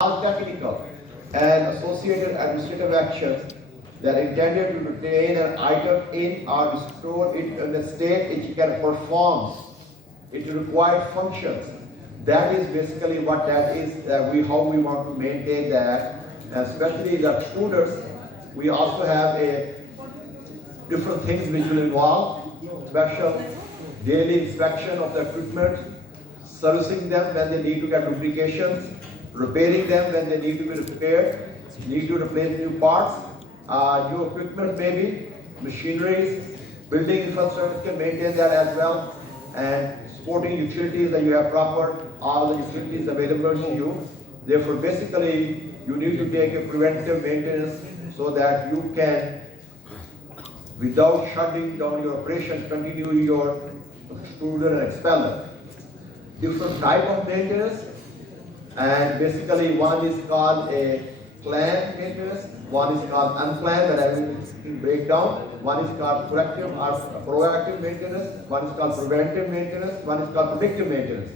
all technical and associated administrative actions that are intended to retain an item in or restore it in the state it can perform its required functions. That is basically what that is, how we want to maintain that, and especially the extruders. We also have a different things which will involve special daily inspection of the equipment, servicing them when they need to get lubrications, repairing them when they need to be repaired, need to replace new parts, new equipment maybe, machineries, building infrastructure, maintain that as well, and supporting utilities that you have proper, all the utilities available to you. Therefore, basically, you need to take a preventive maintenance so that you can, without shutting down your operations, continue your extruder and expeller. Different type of maintenance, and basically one is called a planned maintenance, one is called unplanned, that I will break down. One is called corrective or proactive maintenance, one is called preventive maintenance, one is called predictive maintenance.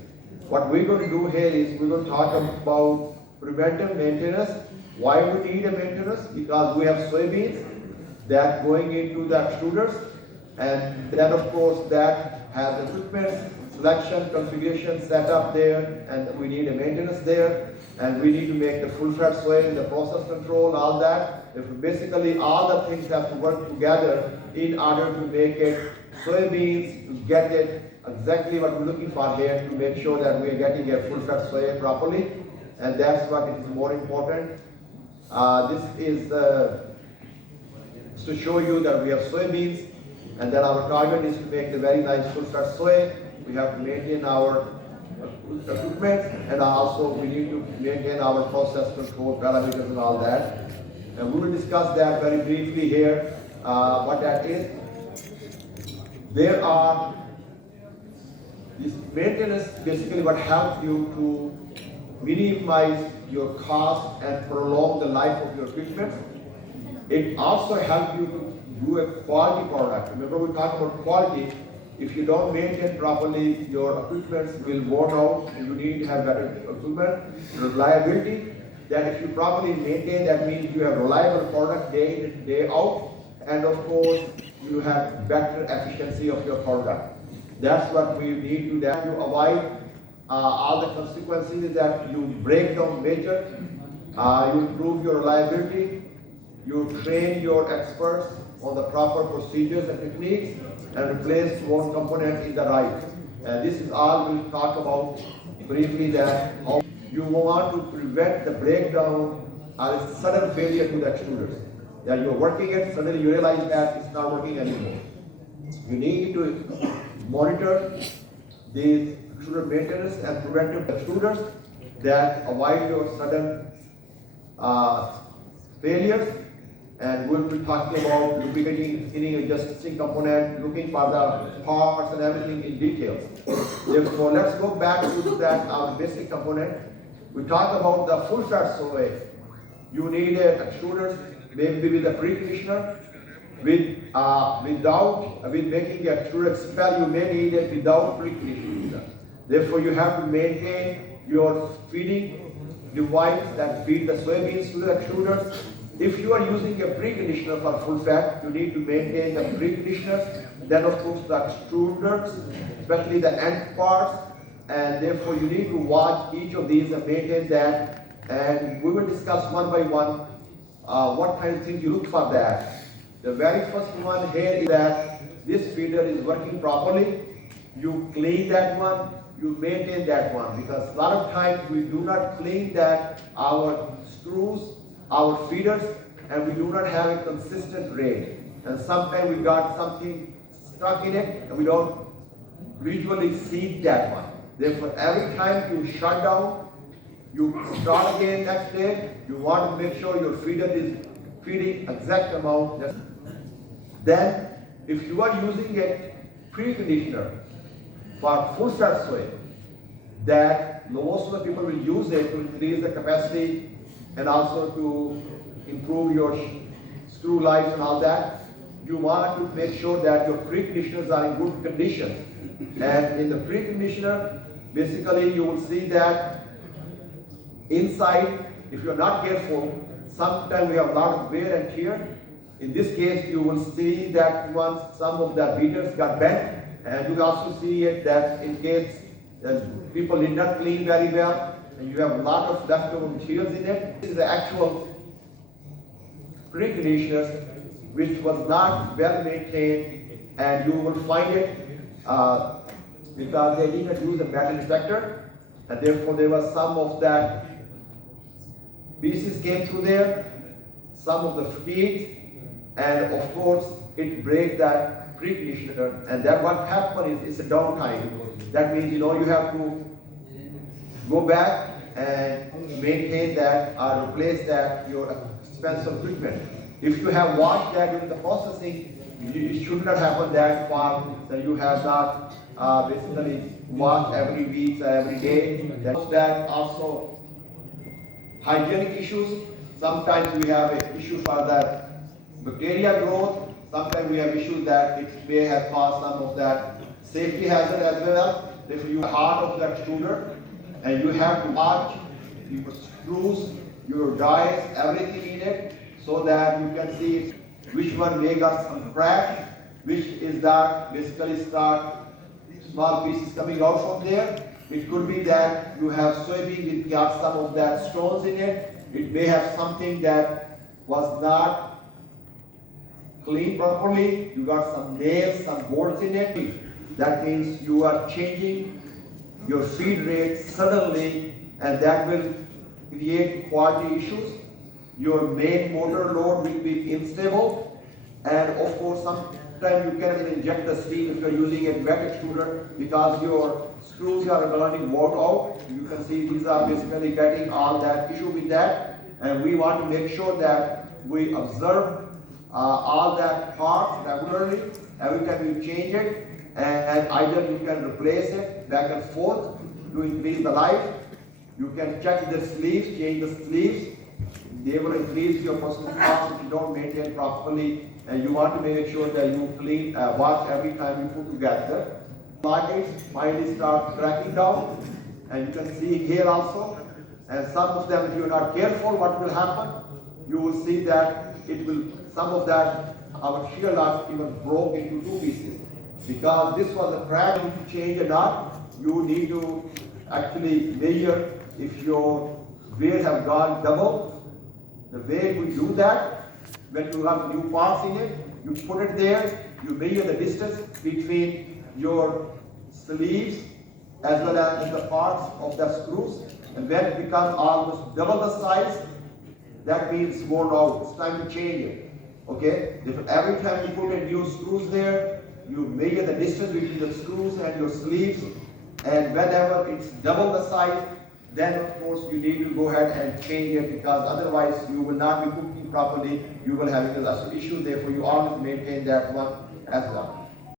What we're going to do here is we're going to talk about preventive maintenance. Why we need a maintenance? Because we have soybeans that going into the extruders, and then of course that has equipment selection, configuration set up there, and we need a maintenance there, and we need to make the full fat soy, the process control, all that. If basically all the things have to work together in order to make it soybeans, to get it exactly what we're looking for here, to make sure that we are getting a full fat soy properly, and that's what is more important. This is to show you that we have soybeans, and then our target is to make the very nice full fat soy. We have to maintain our equipment, and also we need to maintain our process control parameters and all that. And we will discuss that very briefly here, what that is. There are this maintenance, basically what helps you to minimize your cost and prolong the life of your equipment. It also helps you to do a quality product. Remember, we talked about quality. If you don't maintain properly, your equipment will worn out, and you need to have better equipment. Reliability, that if you properly maintain, that means you have reliable product day in, day out, and of course, you have better efficiency of your product. That's what we need to do to avoid all the consequences that you break down major, you improve your reliability, you train your experts on the proper procedures and techniques, and replace one component in the right. And this is all we'll talk about briefly, that how you want to prevent the breakdown or sudden failure to the extruders. That you're working it, suddenly you realize that it's not working anymore. You need to monitor these extruder maintenance and preventive extruders that avoid your sudden failures. And we'll be talking about lubricating, cleaning, and adjusting component, looking for the parts and everything in details. Therefore, let's go back to that our basic component. We talk about the full fat soy. You need a extruders, maybe with a preconditioner. With making the extruder expel, you may need it without preconditioner. Therefore, you have to maintain your feeding device that feed the soybeans to the extruders. If you are using a preconditioner for full fat, you need to maintain the preconditioners, then of course the extruders, especially the end parts, and therefore you need to watch each of these and maintain that. And we will discuss one by one what kind of things you look for that. The very first one here is that this feeder is working properly. You clean that one, you maintain that one, because a lot of times we do not clean that, our screws, our feeders, and we do not have a consistent rate. And sometimes we got something stuck in it, and we don't visually see that one. Therefore, every time you shut down, you start again next day, you want to make sure your feeder is feeding exact amount. Then, if you are using a preconditioner for full fat soy, that most of the people will use it to increase the capacity and also to improve your screw lives and all that. You want to make sure that your preconditioners are in good condition. And in the preconditioner, basically you will see that inside if you're not careful, sometimes we have a lot of wear and tear. In this case, you will see that once some of the beaters got bent, and you will also see it that in case people did not clean very well, and you have a lot of leftover materials in it. This is the actual pre-conditioners which was not well maintained, and you will find it because they did not use a metal detector, and therefore there was some of that pieces came through there, some of the fatigue, and of course it breaks that preconditioner, and then what happens is it's a downtime. That means you have to go back and maintain that or replace that your expensive equipment. If you have washed that during the processing, it should not happen that far that you have not basically washed every week or every day. That also hygienic issues. Sometimes we have an issue for that bacteria growth. Sometimes we have issues that it may have caused some of that safety hazard as well. If you are part of the extruder and you have to watch your screws, your dies, everything in it, so that you can see which one may got some crack, which is that basically start small pieces coming out from there. It could be that you have soybean, it got some of that stones in it. It may have something that was not cleaned properly. You got some nails, some bolts in it. That means you are changing your feed rate suddenly, and that will create quality issues. Your main motor load will be unstable, and of course sometimes you cannot inject the steam if you are using a wet extruder because your screws are running worn out. You can see these are basically getting all that issue with that, and we want to make sure that we observe all that parts regularly. Every time you change it, and either you can replace it back and forth to increase the life. You can check the sleeves, change the sleeves. They will increase your personal cost if you don't maintain properly, and you want to make sure that you clean, wash every time you put together. Pockets finally start cracking down, and you can see here also. And some of them, if you are not careful, what will happen? You will see that it will, some of that, our shear rod even broke into two pieces. Because this was a crack, to change a nut, you need to actually measure if your wear have gone double. The way we do that, when you have new parts in it, you put it there, you measure the distance between your sleeves as well as the parts of the screws, and when it becomes almost double the size, that means it's worn out, it's time to change it. Okay? If every time you put in new screws there, you measure the distance between the screws and your sleeves, and whenever it's double the size, then of course you need to go ahead and change it, because otherwise you will not be cooking properly, you will have an issue. Therefore you always maintain that one as well.